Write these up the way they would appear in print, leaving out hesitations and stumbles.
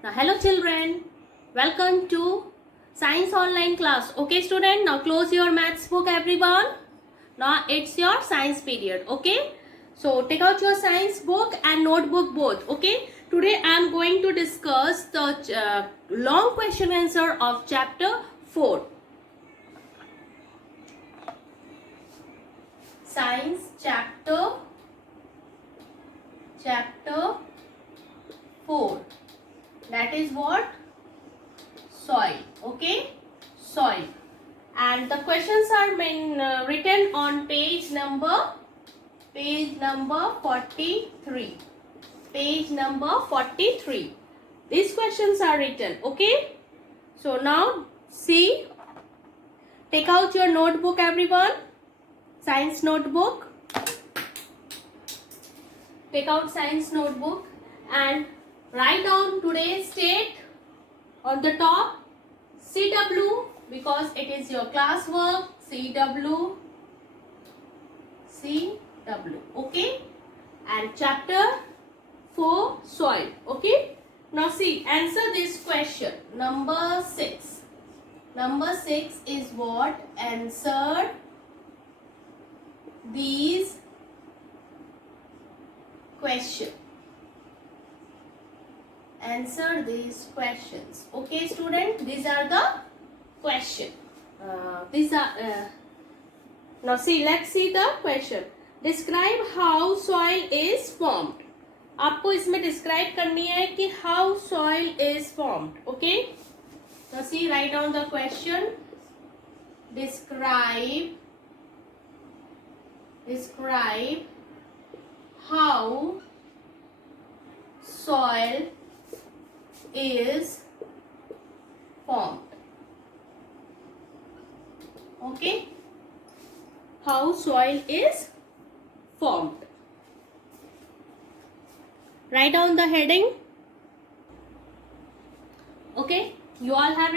Now, hello children. Welcome to Science Online class. Okay, student. Now close your maths book, everyone. Now it's your science period. Okay. So take out your science book and notebook both. Okay. Today I am going to discuss the long question answer of chapter 4. Science chapter 4. That is what? Soil. Okay, soil. And the questions are written on page number 43. Page number 43. These questions are written. Okay. So now see. Take out your notebook, everyone. Science notebook. Take out science notebook and write down today's date on the top. CW, because it is your class work. CW. Okay. And chapter 4, soil. Okay. Now see, answer this question. Number 6. Number 6 is what? Answer these questions. Answer these questions. Okay, student, these are the question. Now see, let's see the question. Describe how soil is formed. आपको इसमें describe करनी है कि how soil is formed. Okay. Now see, write down the question. Describe how soil is formed. Okay, how soil is formed. Write down the heading. Okay, you all have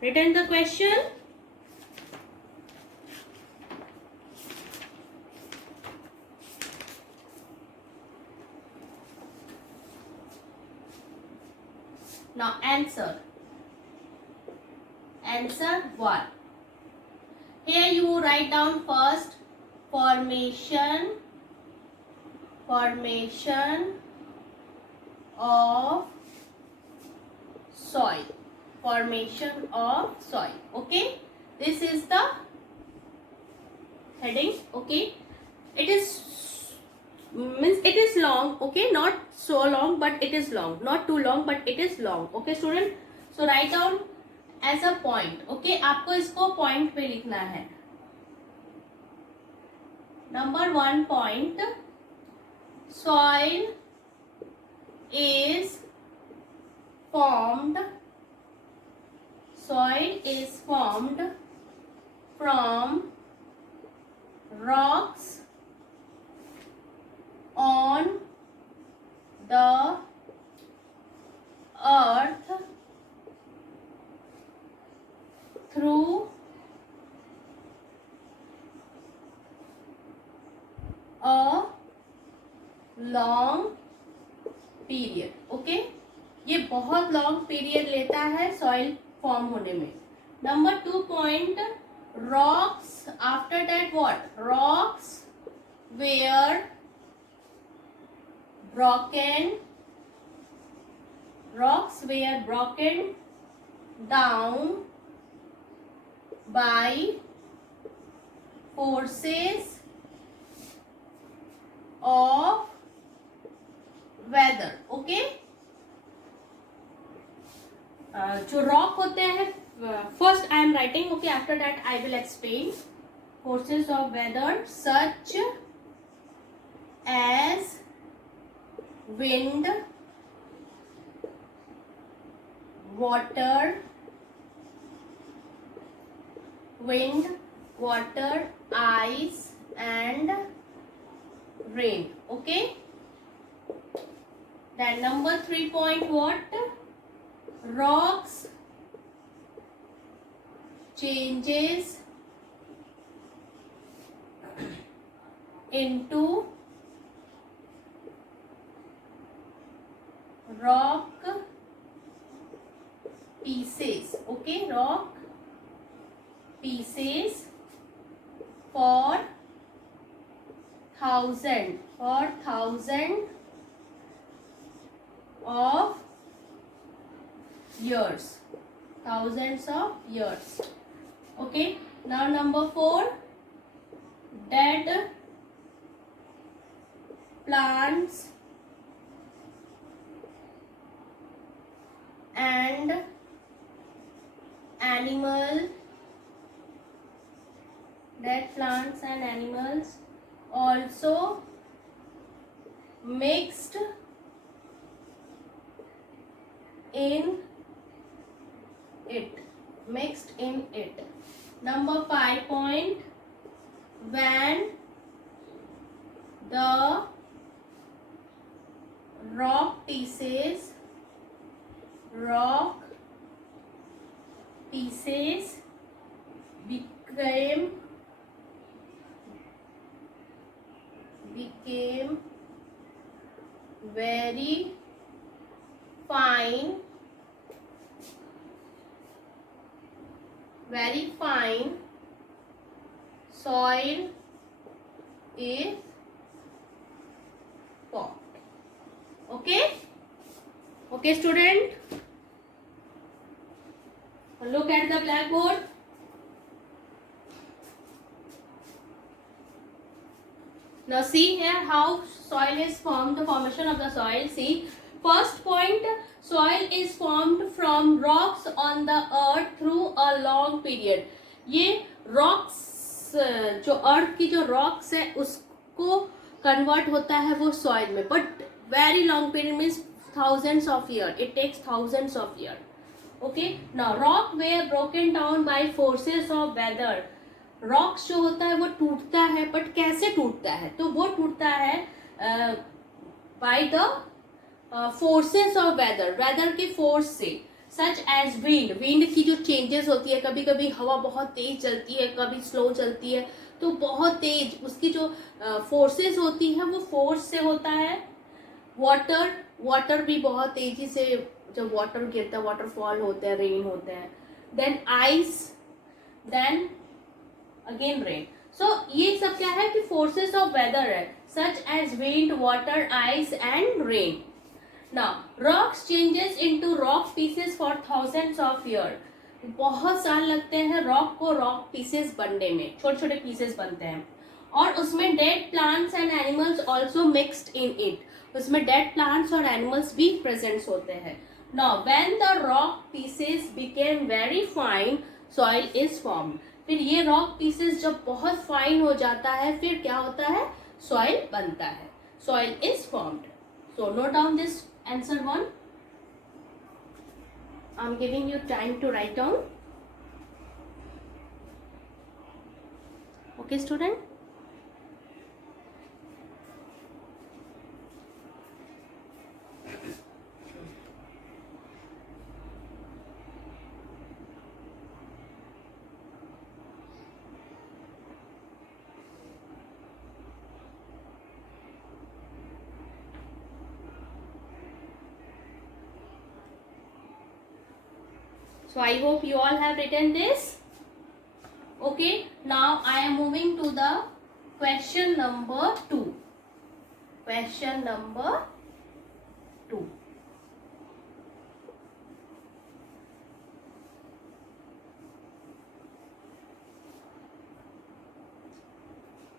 written the question. Now answer. Answer 1. Here you write down first formation of soil. Formation of soil. Okay. This is the heading. Okay. It is long. Okay, not so long, but it is long. Not too long, but it is long. Okay, student. So write down as a point. Okay, आपको इसको point पे लिखना है. Number 1 point. Soil is formed. Soil is formed from rocks on the earth through a long period. Okay, ये बहुत long period लेता है soil form होने में. Number 2 point, rocks. After that what? Rocks were broken down by forces of weather. Okay. जो rock होते हैं, first I am writing. Okay, after that I will explain. Forces of weather such as wind, water, ice and rain. Okay. Then number 3 point, what? Rocks changes into rock pieces. Okay, rock pieces for thousand of years, thousands of years. Okay, now number 4, dead plants and animals also mixed in it. Number 5 point, when the rock pieces became very fine, soil is formed. Okay student, look at the blackboard. Now see here how soil is formed, the formation of the soil. See, first point, soil is formed from rocks on the earth through a long period. ये rocks, जो earth की जो rocks है उसको convert होता है वो soil में, but very long period means thousands of years. It takes thousands of years. Okay, now rock were broken down by forces of weather. Rocks जो होता है वो टूटता है, बट कैसे टूटता है? तो वो टूटता है by the forces of weather के फोर्स से, सच एज विंड की जो चेंजेस होती है, कभी कभी हवा बहुत तेज चलती है, कभी स्लो चलती है, तो बहुत तेज उसकी जो फोर्सेस होती है वो फोर्स से होता है. वाटर भी बहुत तेजी से जब वाटर गिरता है, वाटरफॉल होते हैं, रेन होते हैं. Then ice, then again rain. So ये सब क्या है कि फोर्सेस ऑफ वेदर है, such as wind, water, ice and rain. Now rocks changes into rock pieces for thousands of year. बहुत साल लगते हैं रॉक को रॉक पीसेस बनने में, छोटे छोटे पीसेस बनते हैं. और उसमें dead plants and animals also mixed in it. उसमें डेड प्लांट्स और एनिमल्स भी प्रेजेंट होते हैं. Now when the rock pieces became very fine, soil is formed. फिर ये रॉक पीसेस जब बहुत फाइन हो जाता है, फिर क्या होता है? सॉइल बनता है, soil is formed. So note down this answer 1. I am giving you time to write down. Okay student, so I hope you all have written this. Okay, now I am moving to the question number 2. Question number 2.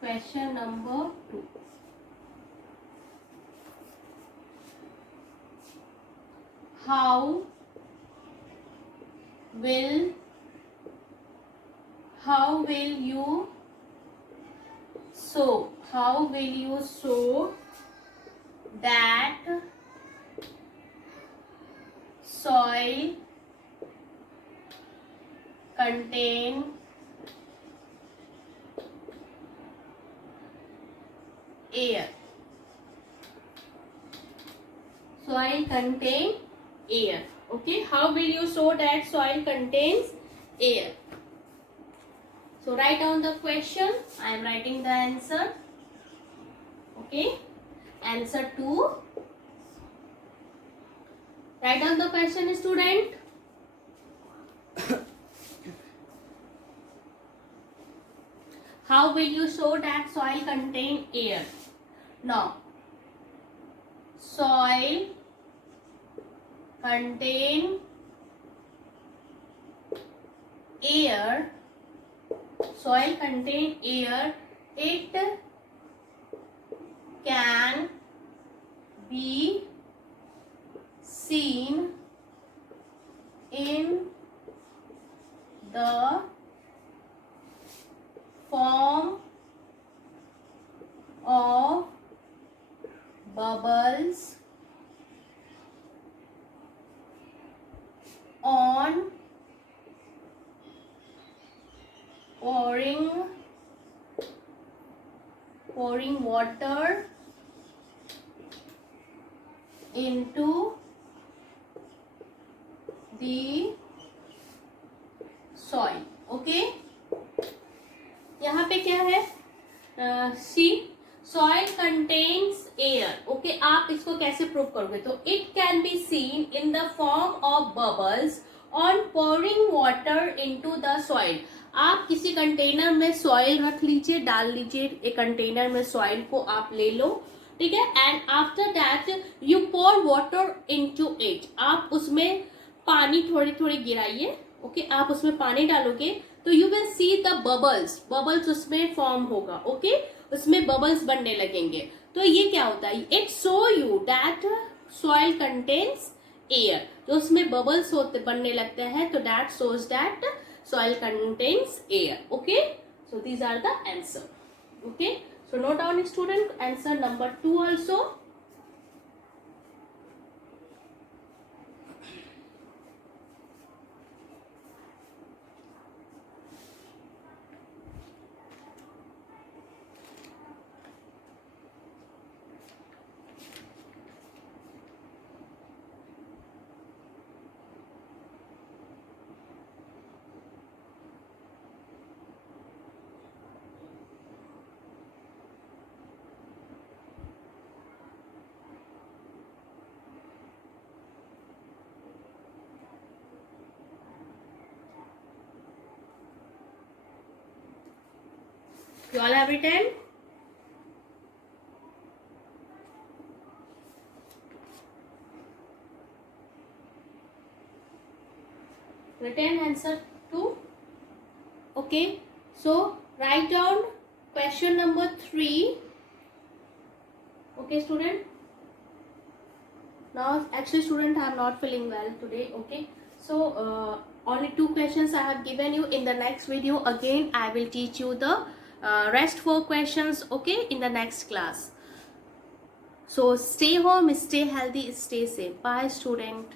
Question number 2. How will you sow that soil contain air? Soil contain air. Okay, how will you show that soil contains air? So write down the question. I am writing the answer. Okay, answer 2. Write down the question, student. How will you show that soil contain air? Now, soil contain air. Soil contain air. It can be seen in the form of bubbles on pouring water into the soil. Okay, यहाँ पे क्या है? सी soil contains air. Okay, आप इसको कैसे prove करोगे? तो it can be seen in the form of bubbles on pouring water into the soil. आप किसी कंटेनर में सॉइल रख लीजिए, डाल लीजिए. एक कंटेनर में सॉइल को आप ले लो, ठीक है. And after that you pour water into it. आप उसमें पानी थोड़ी थोड़ी गिराइए. ओके, आप उसमें पानी डालोगे तो you will see the bubbles उसमें फॉर्म होगा. ओके, उसमें बबल्स बनने लगेंगे. तो ये क्या होता है? It show you that soil contains air. जो उसमें बबल्स होते बनने लगते हैं तो that shows that soil contains air. Okay, so these are the answer. Okay, so note down, student, answer number 2 also. You all have written? Written answer 2. Okay, so write down question number 3. Okay, student. Now actually student, I am not feeling well today. Okay, so only 2 questions I have given you. In the next video again I will teach you the rest 4 questions. Okay, in the next class. So stay home, stay healthy, stay safe. Bye, student.